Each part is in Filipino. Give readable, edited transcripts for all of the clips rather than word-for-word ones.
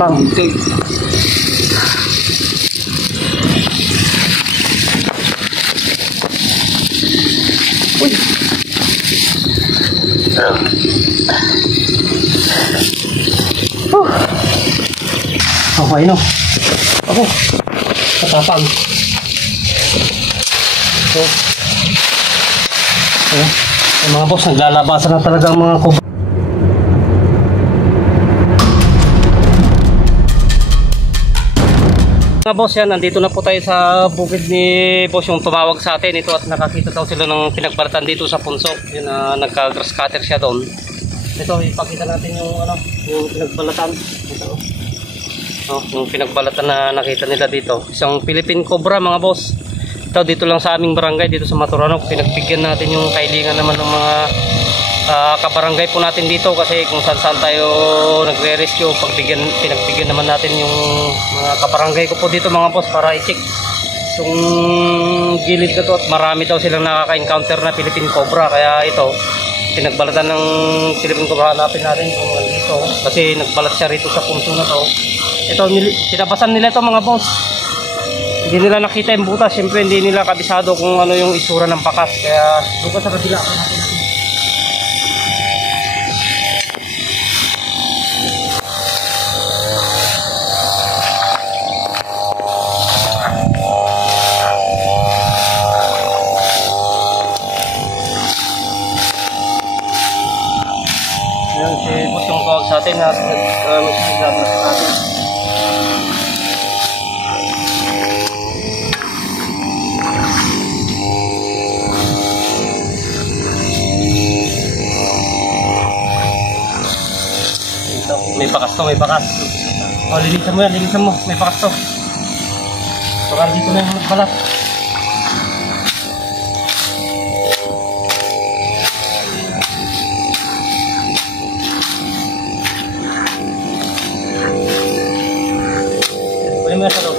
matapang. Uy. Okay no. Ako. Matapang. So. Mga boss, naglalabasan na talagang mga kubra. Mga boss, yan, nandito na po tayo sa bukid ni boss yung tumawag sa atin ito at nakakita daw sila ng pinagbalatan dito sa punso. Yun na nagka-grass cutter siya doon. Ito, ipakita natin yung ano, yung pinagbalatan. Ito. Oh, yung pinagbalatan na nakita nila dito. Isang Philippine Cobra mga boss. Ito dito lang sa aming barangay dito sa Maturanok. Pinagbigyan natin yung kailingan naman ng mga kabarangay po natin dito kasi kung saan tayo nagre-rescue, pinagbigyan naman natin yung mga kabarangay ko po dito mga boss para i-check yung gilid na to at marami daw silang nakaka-encounter na Philippine Cobra, kaya ito pinagbalatan ng Philippine Cobra. Hanapin natin kung dito kasi nagbalat siya rito sa punso na to. Ito, tinabasan nila ito mga boss, hindi nila nakita yung butas, syempre hindi nila kabisado kung ano yung isura ng bakas, kaya doon sa kabila natin. Si boss yung tawag sa atin at nagsasabi sa atin. Ito, may bakas to, may bakas. O, linisan mo yan, linisan mo, may bakas to. Baka dito na yung nagbalat. Pwede mo yan sa loob.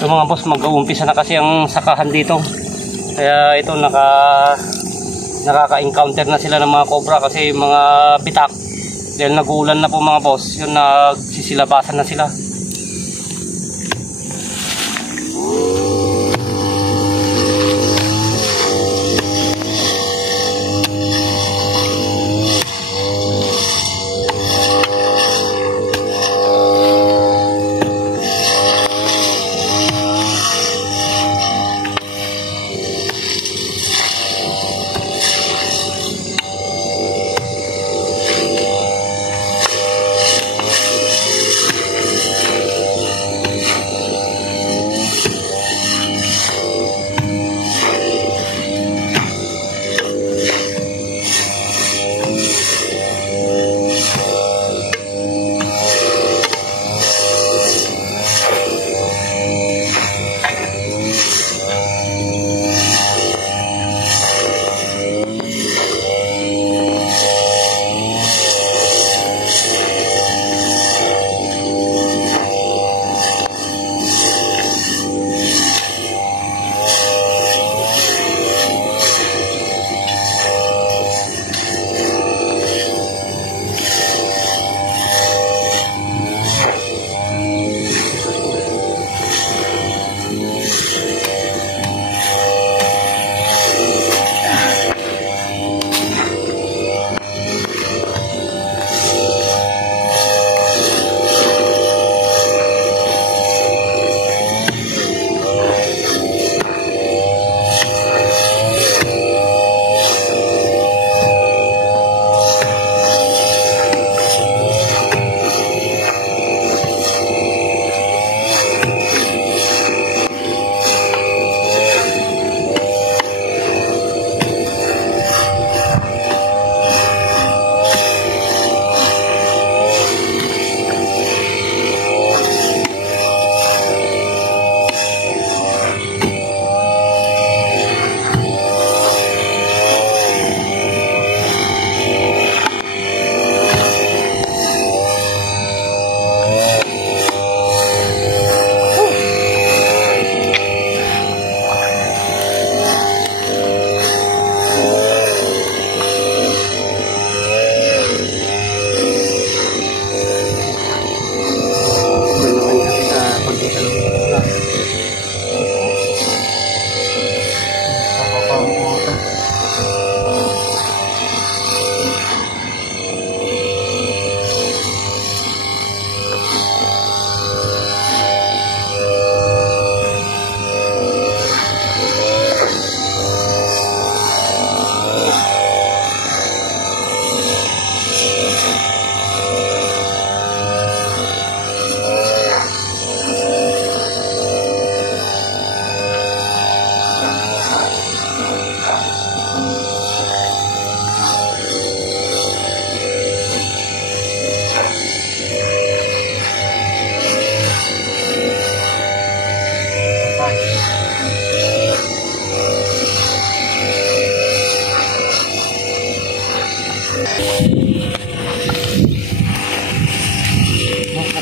So mga boss, mag-uumpisa na kasi ang sakahan dito. Kaya ito nakaka-encounter na sila ng mga cobra kasi mga bitak. Dahil nag-uulan na po mga boss, yun nagsisilabasan na sila.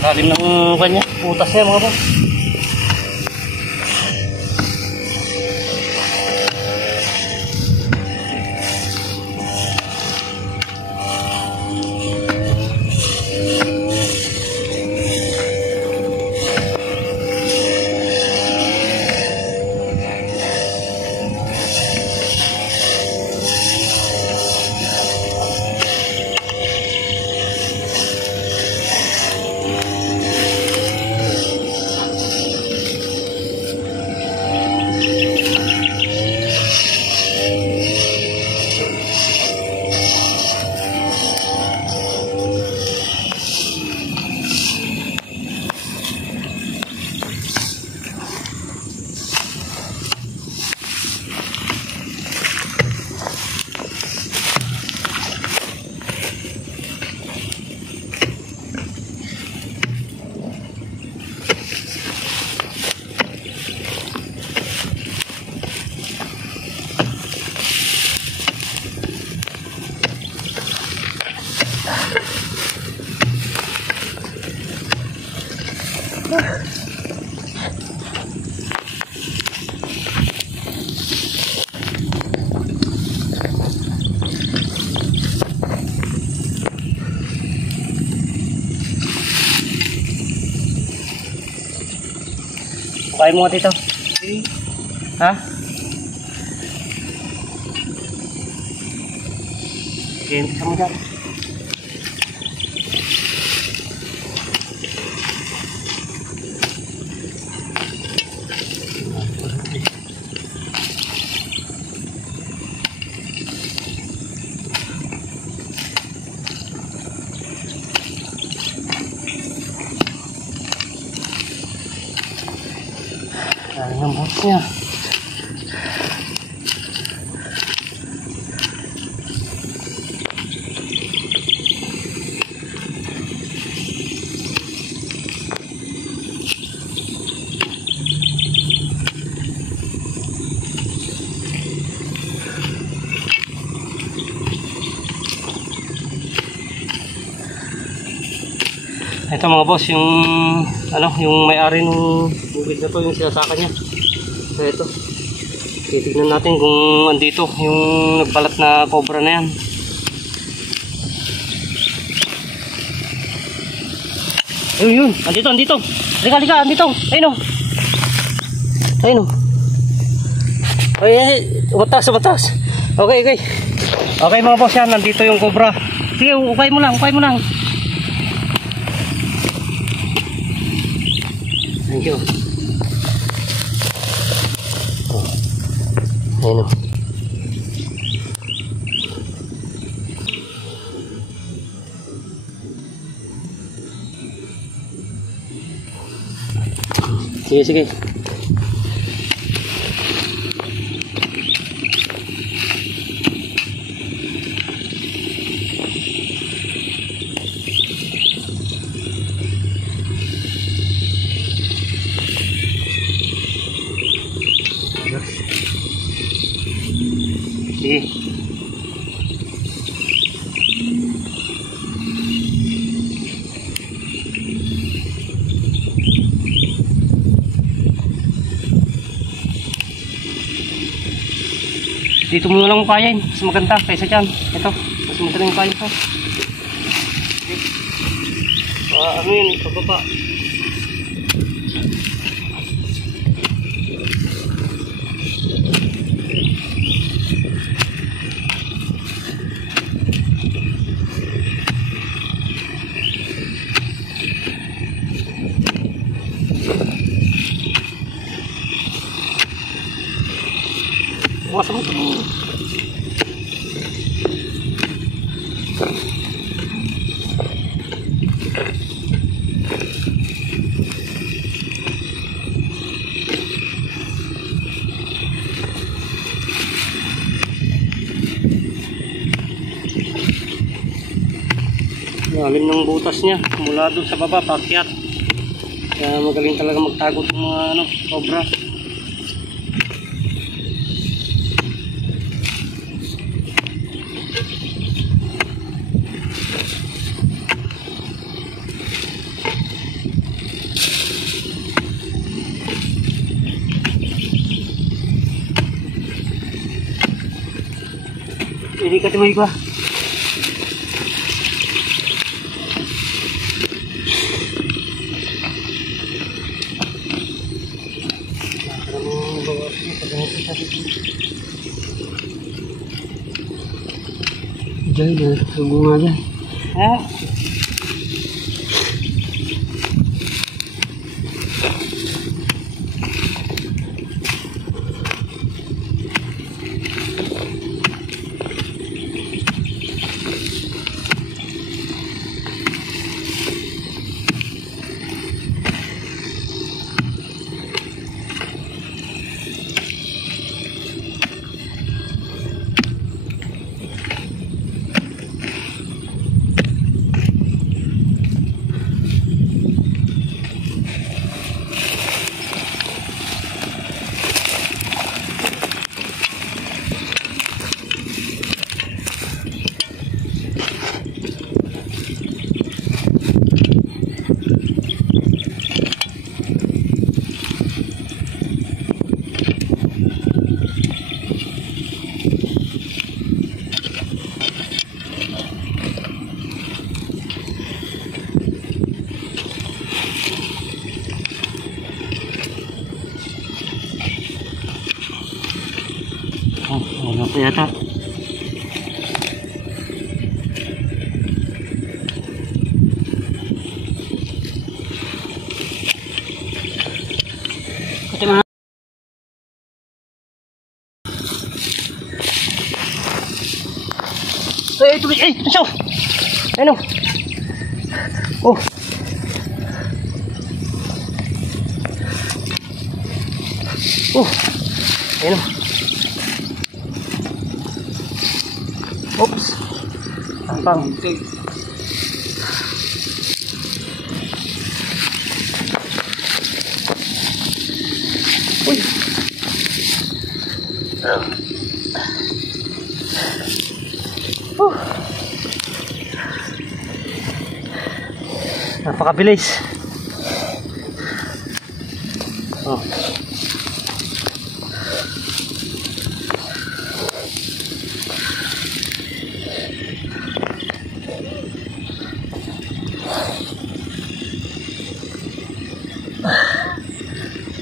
Lalim ng kanya, putas niya mga boss. Bukain mo nga dito. Ha? Sige, mo dyan. Ayan ang boss niya. Ito mga boss, yung yung may-ari ng bukid na to, yung sinasaka niya. So ito, titignan natin kung andito yung nagbalat na cobra na yan. Yun, andito. Halika, andito. Ayun o. Ay, umatas. Okay. Okay mga boss, yan, nandito yung cobra. Sige, ukay mo lang. Thank you. Ayun o. Sige. Sige. Dito mo lang kain, mas maganda kaysa dyan. Ito, mas maganda yung kain ko. Ano yun, pababa. Bukas mo. Lalim ng butas niya mula doon sa baba paakyat. Kaya magaling talaga magtago ng mga cobra. Hindi ka timoy ko. Diyan na, bunga dyan. Ha? Wala pa yata. Kasi mga tubig! Asyo! Ano? Oh! Oh! Ayun. Oops. Tampang. Uy. Napakabilis. Oh.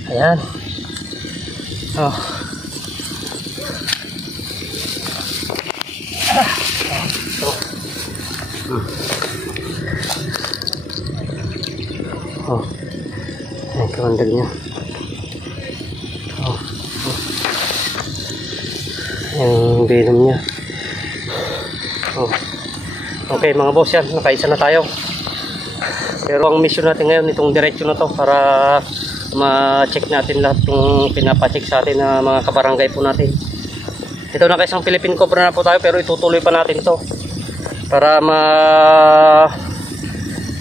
Ayan. Oh. Oh. Ayan, kamandag niya. Oh. Oh. Yung venom niya. Oh. Okay mga boss, yan. Nakaisa na tayo. Pero ang mission natin ngayon, itong diretsyo na to para ma-check natin lahat yung pinapacheck sa atin na mga kabarangay po natin. Ito na kaisang Philippine Cobra na po tayo, pero itutuloy pa natin to para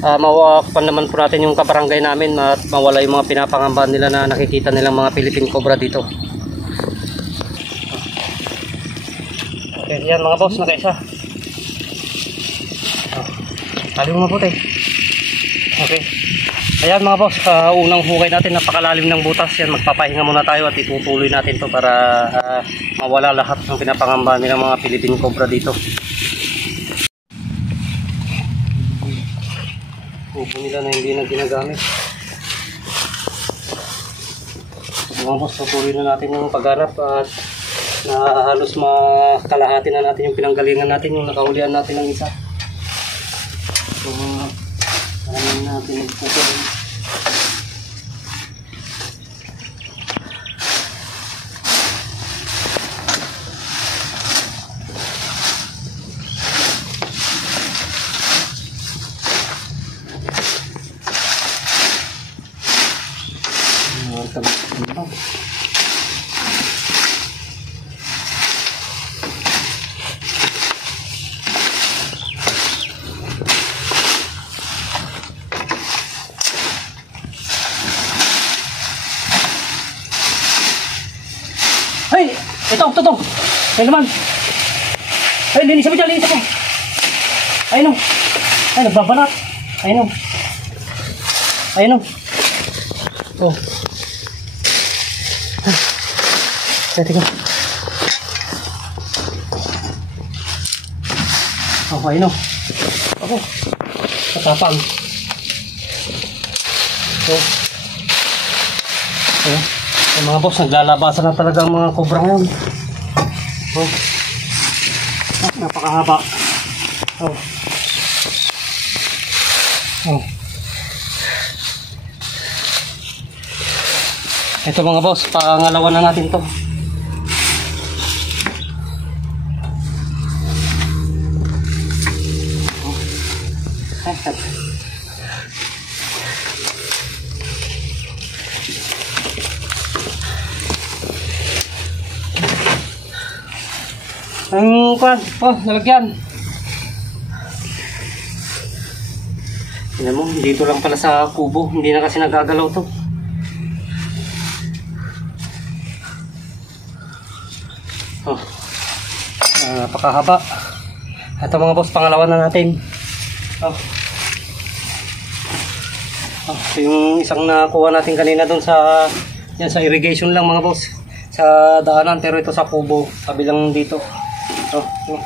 mawakpan naman po natin yung kabarangay namin at mawala yung mga pinapangamba nila na nakikita nilang mga Philippine Cobra dito. Okay, yan mga boss, nakaisa. Tali mo mabuti. Okay. Ayan mga boss, unang hukay natin, napakalalim ng butas. Yan, magpapahinga muna tayo at itutuloy natin to para mawala lahat ng pinapangamba nilang mga Philippine Cobra dito. Upo nila na hindi na ginagamit. Mga boss, tutuloy na natin yung paghanap at halos makalahati na natin yung pinanggalingan natin, yung nakahulihan natin ng isa. So, natin magpupunin. Hey! Ito! Ay naman! Ay, linis mo dyan! Linis ako! Ayun o! Ay, nagbabanat! Ayun o! Ayun o! Oh! Ay, tingnan! ayun o. Ako. Katapang. So. Ayan. Yung mga boss, naglalabasan na talaga ang mga cobra ngayon. Oh. Ah, napakahaba. Oh. Oh. Ito mga boss, pangalawa na natin to. Ang kwan, oh, nalagyan. Tignan mo, dito lang pala sa kubo, hindi na kasi nagagalaw to. Oh. Napakahaba. Ito mga boss, pangalawa na natin. Oh. Oh, ito yung isang nakuha natin kanina doon sa yan, sa irrigation lang mga boss. Sa daanan, pero ito sa kubo, kabilang dito. Oh, oh.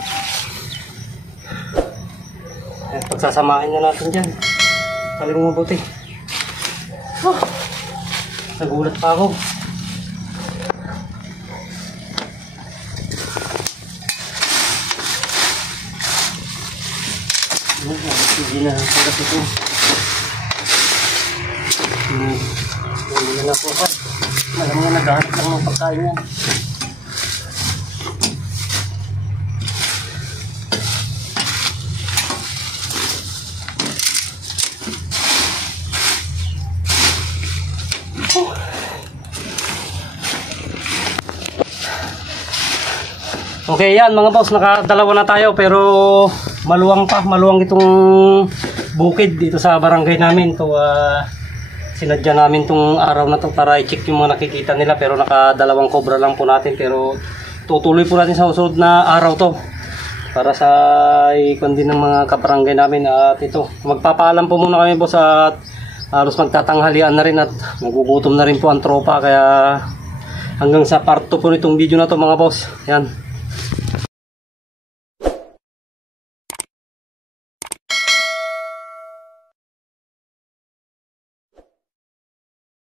Ayan, pagsasamahin na natin dyan. Kali mo mabuti. Oh, nagulat pa ako. Hindi na pagkat ito. Hindi na po pa. Alam nga naghahanap lang ng pagkain yan. Okay yan mga boss, nakadalawa na tayo pero maluwang pa, maluwang itong bukid dito sa barangay namin. To sinadya namin tong araw na to para i-check yung mga nakikita nila, pero nakadalawang cobra lang po natin, pero tutuloy po natin sa susunod na araw to para sa ikon din ng mga kabarangay namin. At ito, magpapaalam po muna kami boss at halos magtatanghalian na rin at nagugutom na rin po ang tropa, kaya hanggang sa part 2 po nitong video na to mga boss. Yan.